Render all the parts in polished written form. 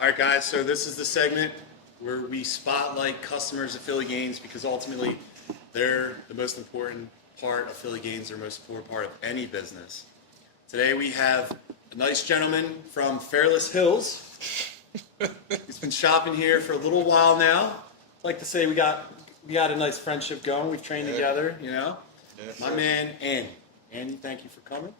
All right, guys, so this is the segment where we spotlight customers of Philly Gaines because ultimately they're the most important part of Philly Gaines, they're the most important part of any business. Today we have a nice gentleman from Fairless Hills. He's been shopping here for a little while now. I'd like to say we got a nice friendship going. We've trained together, you know. Yes, My sir. man, Andy. Andy, thank you for coming.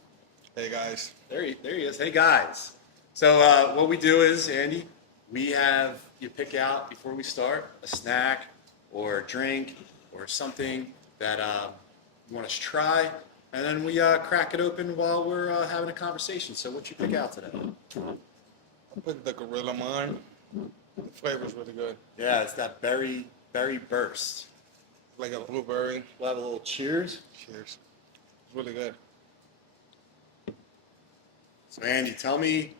Hey guys. There he is. Hey guys. So what we do is, Andy, we have you pick out before we start a snack or a drink or something that you want us to try, and then we crack it open while we're having a conversation. So what you pick out today? I picked the Gorilla Mine. The flavor's really good. Yeah, it's that berry burst. Like a blueberry. We'll have a little cheers. Cheers. It's really good. So Andy, tell me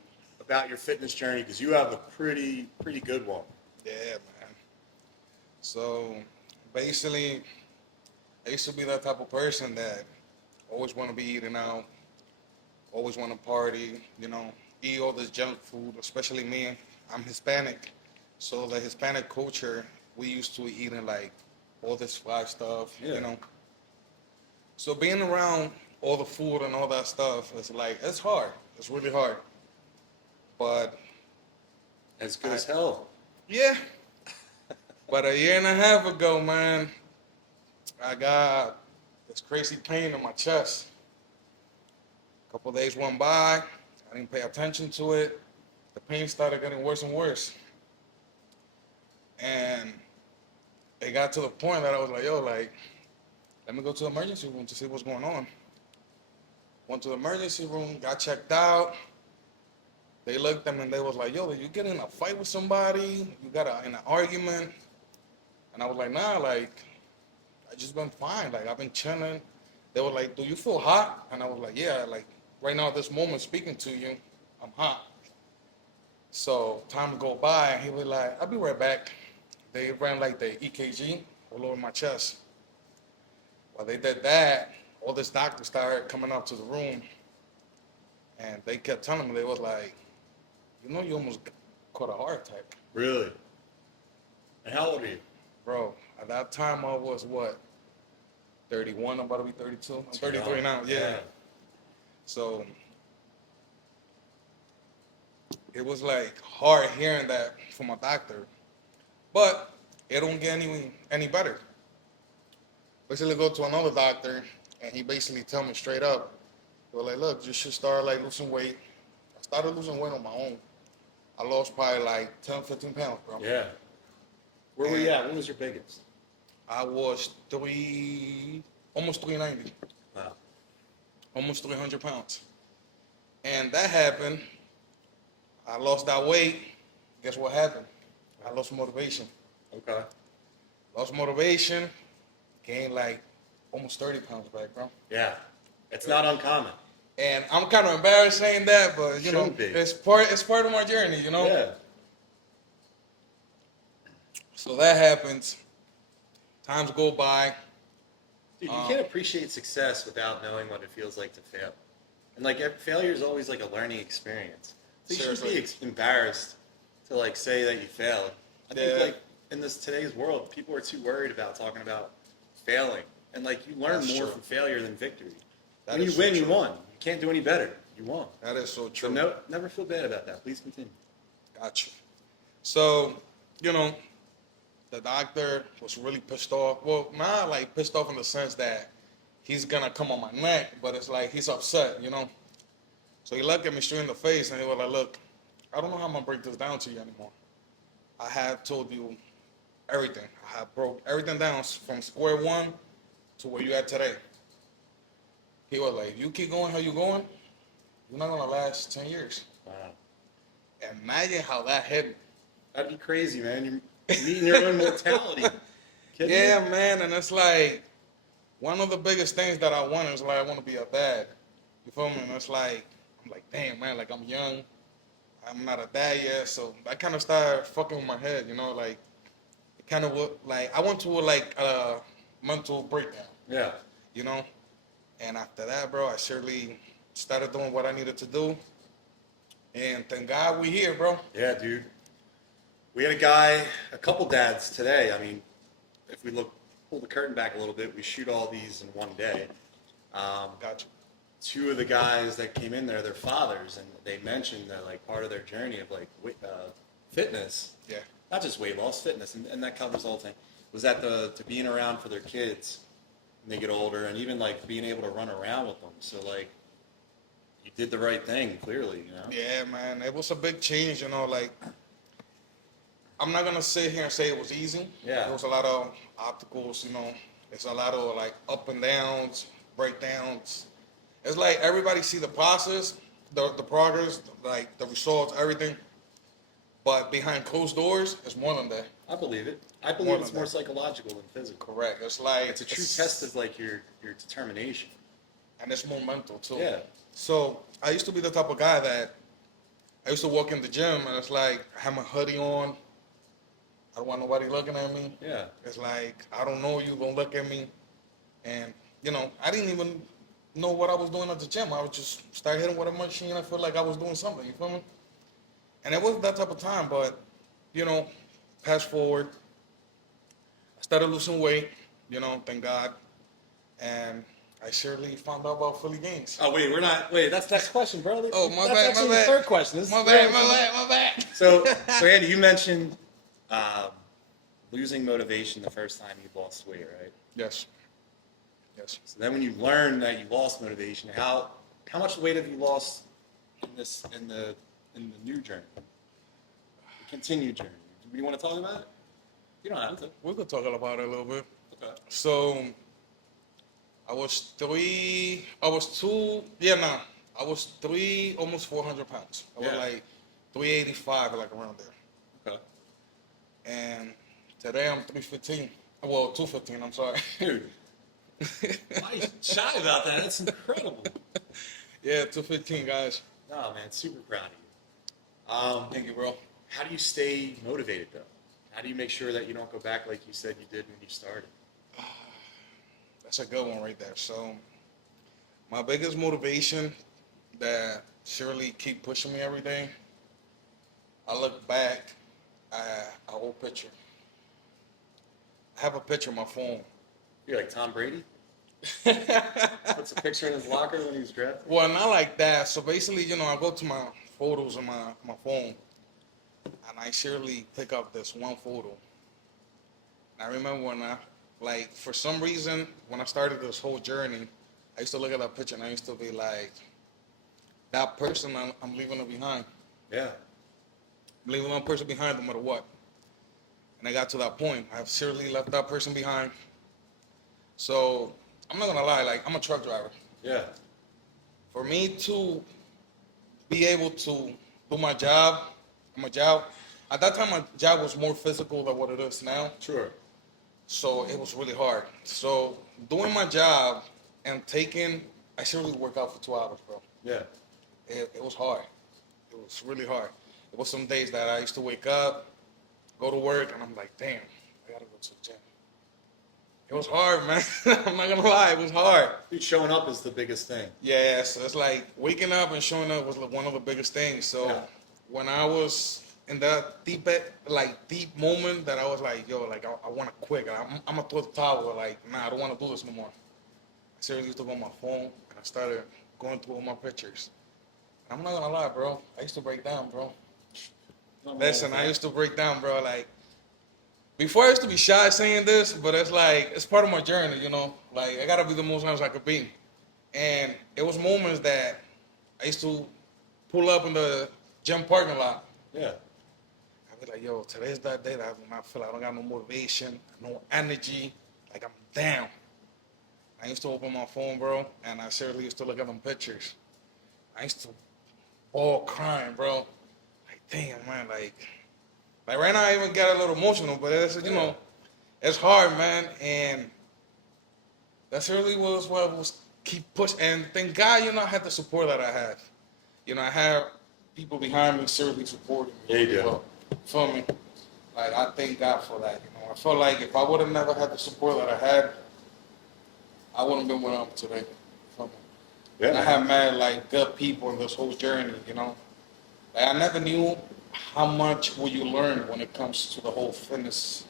about your fitness journey because you have a pretty good one. Yeah, man. So basically, I used to be that type of person that always want to be eating out, always want to party, eat all this junk food, especially me. I'm Hispanic. So the Hispanic culture, we used to eating like all this fried stuff, Yeah. So being around all the food and all that stuff, it's hard. It's really hard. But As good as hell. yeah. But a year and a half ago, man, I got this crazy pain in my chest. A couple days went by. I didn't pay attention to it. The pain started getting worse and worse. And it got to the point that I was like, let me go to the emergency room to see what's going on. Went to the emergency room, got checked out. They looked at me and they was like, yo, did you get in a fight with somebody? You got in an argument? And I was like, nah, I just been fine. I've been chilling. They were like, do you feel hot? And I was like, yeah, right now at this moment speaking to you, I'm hot. So time go by and he was like, I'll be right back. They ran the EKG all over my chest. While they did that, all this doctors started coming up to the room and they kept telling me, they was like, you almost caught a heart attack. Really? And how old are you? Bro, at that time I was 31, I'm about to be 32. I'm 33 now, yeah. So it was hard hearing that from a doctor. But it don't get any better. Basically go to another doctor and he basically tell me straight up, they were like, look, you should start losing weight. I started losing weight on my own. I lost probably 10, 15 pounds, bro. Yeah. Where were you at? When was your biggest? I was almost 390, Wow. almost 300 pounds. And that happened. I lost that weight. Guess what happened? I lost motivation. Okay. Lost motivation, gained almost 30 pounds back, bro. Yeah. It's not uncommon. And I'm kind of embarrassed saying that, but Shouldn't be. it's part of my journey, Yeah. So that happens. Times go by. Dude, you can't appreciate success without knowing what it feels like to fail. And failure is always a learning experience. So you shouldn't be embarrassed to say that you failed. I think in today's world, people are too worried about talking about failing. And you learn That's more true. from failure than victory. That When you is so win, you true. won. You can't do any better. You won. That is so true. So never feel bad about that. Please continue. Gotcha. So, the doctor was really pissed off. Well, not pissed off in the sense that he's gonna come on my neck, but it's he's upset, So he looked at me straight in the face and he was like, look, I don't know how I'm gonna break this down to you anymore. I have told you everything. I have broke everything down from square one to where you at today. He was like, you keep going how you going, you're not gonna last 10 years. Wow. Imagine how that hit me. That'd be crazy, man. You're meeting your own mortality. Kidding me? Yeah, man, and it's one of the biggest things that I want is I want to be a dad. You feel me? And it's I'm damn, man, I'm young. I'm not a dad yet, so I kind of started fucking with my head, it kind of I went to a mental breakdown, Yeah. And after that, bro, I surely started doing what I needed to do. And thank God we here, bro. Yeah, dude. We had a guy, a couple dads today. I mean, if we pull the curtain back a little bit, we shoot all these in one day. Gotcha. Two of the guys that came in there, their fathers, and they mentioned that like part of their journey of like fitness, Yeah. not just weight loss, fitness, and that covers the whole thing, was that to being around for their kids when they get older, and even like being able to run around with them. So like, you did the right thing, clearly, you know. Yeah, man, it was a big change, you know, like, I'm not gonna sit here and say it was easy. Yeah. There was a lot of obstacles, you know, it's a lot of like up and downs, breakdowns. It's like everybody see the process, the progress, like the results, everything. But behind closed doors, it's more than that. I believe it. I More believe than it's more that. psychological than physical. Correct. It's like It's a true test of like your determination. and it's more mental too. Yeah. So I used to be the type of guy that I used to walk in the gym and it's like I have my hoodie on. I don't want nobody looking at me. Yeah. It's like I don't know you, don't look at me. And you know, I didn't even know what I was doing at the gym. I would just start hitting with a machine. I felt like I was doing something. You feel me? And it wasn't that type of time, but you know, fast forward, I started losing weight. You know, thank God, and I surely found out about Philly Games. Oh wait, we're not. Wait, that's next question, bro. Oh, my That's bad, actually my the bad. third question. This My is bad, very- my bad, my bad. So Andy, you mentioned losing motivation the first time you lost weight, right? Yes. Yes. So then when you learn that you lost motivation, how much weight have you lost in the new journey, the continued journey? Do you want to talk about it? You don't have to. We could talk about it a little bit. Okay. So, I was 3, almost 400 pounds. I was Yeah. like 385, like around there. Okay. And today I'm 315. Well, 215, I'm sorry. Dude, why are you shy about that? That's incredible. Yeah, 215, guys. No, man, super proud of you. Thank you, bro. How do you stay motivated though? How do you make sure that you don't go back like you said you did when you started? That's a good one right there. So, my biggest motivation that surely keep pushing me every day, I look back at an old picture. I have a picture on my phone. You're like Tom Brady? Puts a picture in his locker when he's drafted? Well, not like that. So basically, you know, I go to my photos on my phone, and I surely pick up this one photo. And I remember when like, for some reason, when I started this whole journey, I used to look at that picture and I used to be like, that person, I'm leaving it behind. Yeah. I'm leaving one person behind no matter what. And I got to that point. I've surely left that person behind. So, I'm not gonna lie, like, I'm a truck driver. Yeah. For me to be able to do my job, at that time my job was more physical than what it is now. Sure. So it was really hard. So doing my job and I surely work out for 2 hours, bro. Yeah. It was hard. It was really hard. It was some days that I used to wake up, go to work, and I'm like, damn, I gotta go to the gym. It was hard, man. I'm not gonna lie, it was hard. Dude, showing up is the biggest thing. Yeah, so it's like waking up and showing up was like one of the biggest things. So Yeah. when I was in that deep moment that I was like, yo, like I want to quit. I'm gonna throw the towel. Like, nah, I don't want to do this no more. I seriously used to go on my phone and I started going through all my pictures. I'm not gonna lie, bro. I used to break down, bro. Listen, I used to break down, bro. Like, before I used to be shy saying this, but it's like, it's part of my journey, you know? Like, I gotta be the most honest I could be. And it was moments that I used to pull up in the gym parking lot. Yeah. I'd be like, yo, today's that day that when I feel like I don't got no motivation, no energy, like I'm down. I used to open my phone, bro, and I seriously used to look at them pictures. I used to all crying, bro. Like, damn, man, like right now I even got a little emotional, but it's, you know, it's hard, man, and that's really was what was keep pushing. And thank God, you know, I had the support that I had. You know, I had people behind me certainly supporting me. Yeah, you do. Well, feel me? Like, I thank God for that. You know, I feel like if I would have never had the support that I had, I wouldn't have been where I am today. Feel me? Yeah. And I have mad like good people in this whole journey. You know, like I never knew how much will you learn when it comes to the whole fitness,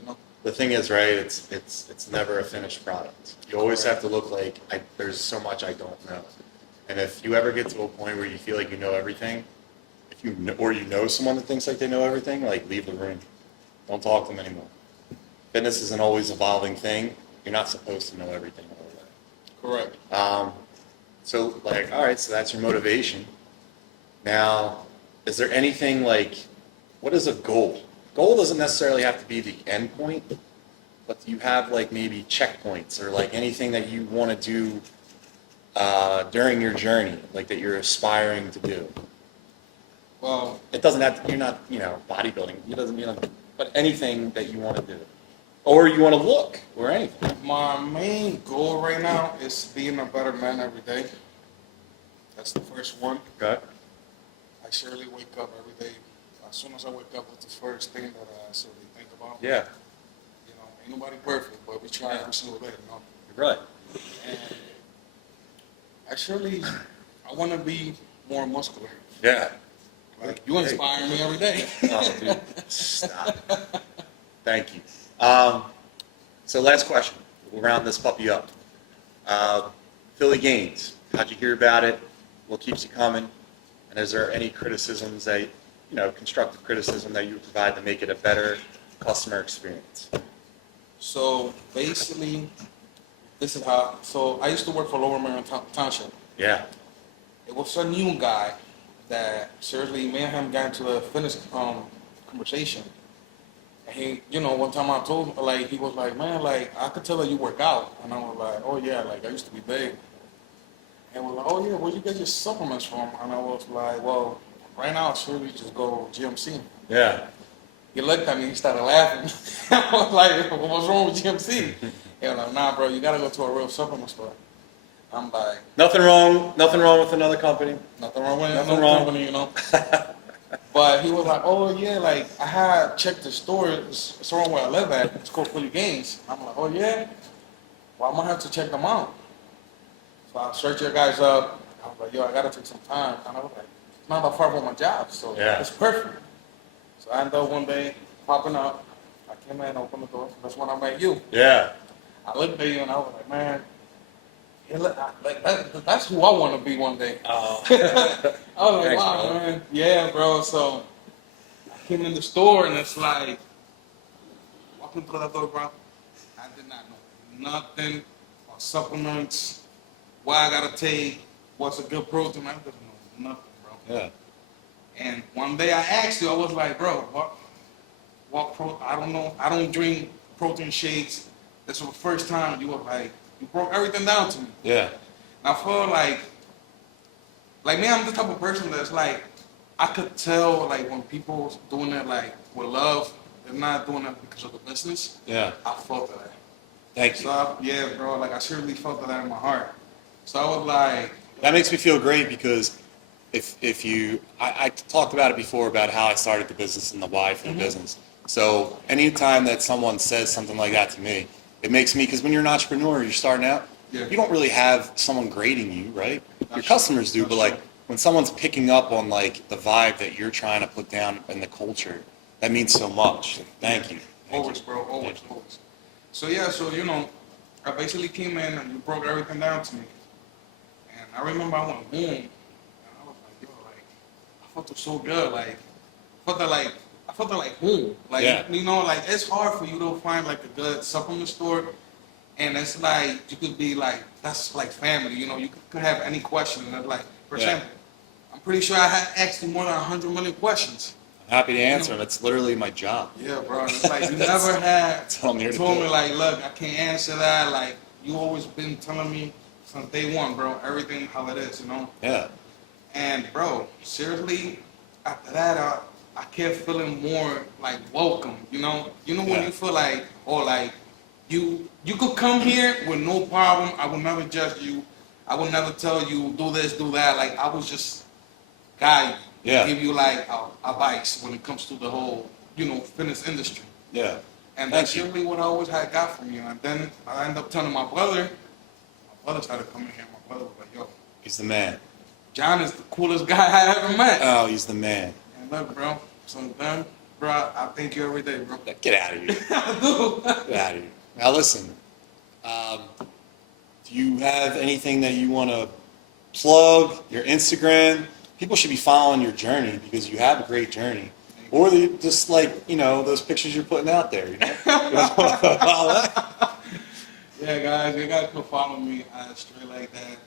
you know? The thing is, right? It's never a finished product. You always have to look like there's so much I don't know. And if you ever get to a point where you feel like you know everything, if you know, or you know someone that thinks like they know everything, like leave the room. Don't talk to them anymore. Fitness is an always evolving thing. You're not supposed to know everything all the way. Correct. So like, all right, so that's your motivation. Now, is there anything like, what is a goal? Goal doesn't necessarily have to be the end point, but you have like maybe checkpoints or like anything that you want to do during your journey, like that you're aspiring to do. Well, It doesn't have to, you're not, bodybuilding. It doesn't mean, but anything that you want to do. Or you want to look, or anything. my main goal right now is being a better man every day. That's the first one. Okay. I surely wake up every day. As soon as I wake up, it's the first thing that I surely think about. Yeah, You know, ain't nobody perfect, but we try every single day, you know. you're right. And I want to be more muscular. Yeah. Like, you inspire me every day. Oh, dude, stop. Thank you. So last question. We'll round this puppy up. Philly Gaines. How'd you hear about it? What keeps you coming? And is there any criticisms that, constructive criticism that you would provide to make it a better customer experience? So basically, this is how. So I used to work for Lower Marion Township. Yeah. It was a new guy that seriously, me and him got into a fitness conversation. And he, one time I told him, like, he was like, man, like, I could tell that you work out. And I was like, oh yeah, like, I used to be big. And he was like, oh yeah, where you get your supplements from? And I was like, well, right now, I surely just go GMC. Yeah. He looked at me, he started laughing. I was like, what's wrong with GMC? He was like, nah, bro, you gotta go to a real supplement store. I'm like, Nothing wrong with another company. nothing wrong with Nothing no wrong. company, But he was like, oh yeah, like I had checked the store, it's around where I live at. It's called Philly Gaines. I'm like, oh yeah? Well, I'm gonna have to check them out. So I searched your guys up. I was like, yo, I gotta take some time. And I was like, it's not that far from my job, so Yeah. it's perfect. So I ended up one day popping up. I came in, opened the door. That's when I met you. Yeah. I looked at you and I was like, man, that's who I want to be one day. Oh. I was like, Thanks, wow, bro. man. Yeah, bro. So I came in the store and it's like, walking through that door, bro, I did not know nothing about supplements, what I got to take, what's a good protein. I didn't know nothing, bro. Yeah. And one day I asked you, I was like, bro, I don't know. I don't drink protein shakes. This was the first time you were like, you broke everything down to me. Yeah. And I feel like me, I'm the type of person that's like, I could tell like when people doing it like with love, they're not doing it because of the business. Yeah. I felt that. Thank So you. yeah, bro, like I seriously felt that in my heart. So I was like, That makes me feel great because if you, I talked about it before about how I started the business and the why for the business. So anytime that someone says something like that to me, it makes me, because when you're an entrepreneur, you're starting out, Yeah. you don't really have someone grading you, right? Your That's customers do, true. but like when someone's picking up on like the vibe that you're trying to put down in the culture, that means so much. Thank you. Thank always, you. bro, always, Thank you. always. So yeah, so I basically came in and you broke everything down to me. And I remember I went home and I was like, yo, like, I felt so good, like, I felt that like home. Like, Yeah. like it's hard for you to find like a good supplement store. And it's like, you could be like, that's like family, you could have any question. And it's like, for Yeah. example, I'm pretty sure I had asked you more than 100 million questions. I'm happy to answer them. It's literally my job. Yeah, bro. And it's like you never had That's what I'm here to told do. me like, look, I can't answer that. Like you always been telling me since day one, bro, everything how it is, Yeah. And bro, seriously, after that, I kept feeling more like welcome. When Yeah. you feel like, oh, like you could come here with no problem. I will never judge you. I will never tell you do this, do that. Like I was just guide you, Yeah. give you like advice when it comes to the whole, fitness industry. Yeah. And Thank that's you. usually what I always had got from you. And then I ended up telling my brother. My brother started coming here. My brother was like, yo, He's the man. John is the coolest guy I ever met. Oh, he's the man. And And look, bro. So them, bro, I thank you every day, bro. Get out of here. I do. Get out of here. Now listen, do you have anything that you want to plug? Your Instagram? People should be following your journey because you have a great journey. Or they just like, those pictures you're putting out there. You follow that? Yeah, guys, you guys can follow me straight like that.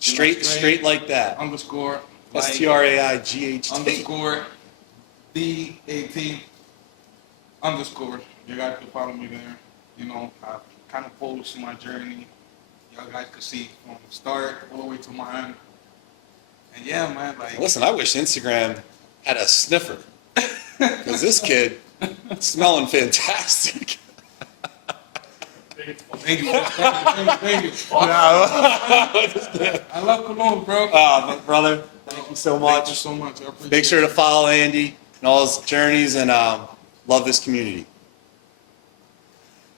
Straight like that. Underscore. STRAIGHT. Underscore. DAT. Underscore. You guys can follow me there. I kind of post my journey. Y'all guys can see from the start all the way to my end. And yeah, man, like. Listen, I wish Instagram had a sniffer. Because this kid smelling fantastic. Thank you. Thank you. I love cologne, bro. Brother, thank you so Thank much. you so much. I appreciate Make sure it. to follow Andy and all his journeys and love this community.